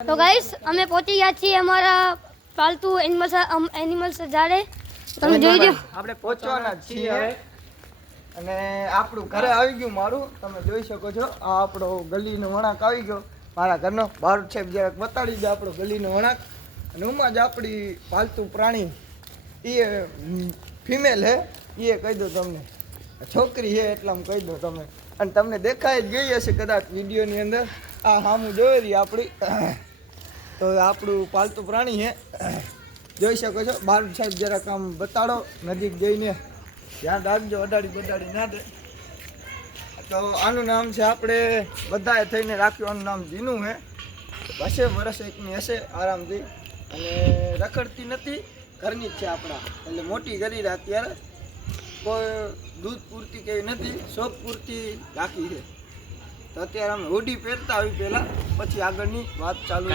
तो गाइस અમે પહોંચી ગયા છીએ અમારા પાલતુ એનિમલ્સ જાડે તમે જોઈ લો આપણે પહોંચવાના છીએ અને આપણું ઘરે આવી ગયું મારું તમે જોઈ શકો છો આ આપણો ગલીનો વણાક આવી ગયો મારા ઘરનો બાર છે જરાક બતાડી દે આપણો ગલીનો વણાક અને ઉમાં જ આપણી પાલતુ પ્રાણી એ ફિમેલ હે એ કહી દો તમને છોકરી છે એટલામાં કહી દો તમે અને તમને દેખાય જ ગઈ હશે કદાચ વિડીયોની અંદર આ સામું જોઈ રહી આપણી તો આપણું પાલતુ પ્રાણી છે જોઈ શકો છો બાર સાહેબ જરાક આમ બતાડો નજીક જઈને ધ્યાન રાખજો અડાડી બડાડી ના દે તો આનું નામ છે આપણે બધાએ થઈને રાખ્યું આનું નામ જીનું છે વર્ષ એકની હશે આરામથી અને રખડતી નથી ઘરની જ છે આપણા એટલે મોટી કરી રહ્યા અત્યારે કોઈ દૂધ પૂરતી કેવી નથી શોખ પૂરતી રાખી છે તો અત્યારે અમે હુડી પહેરતા આવી પહેલાં પછી આગળની વાત ચાલુ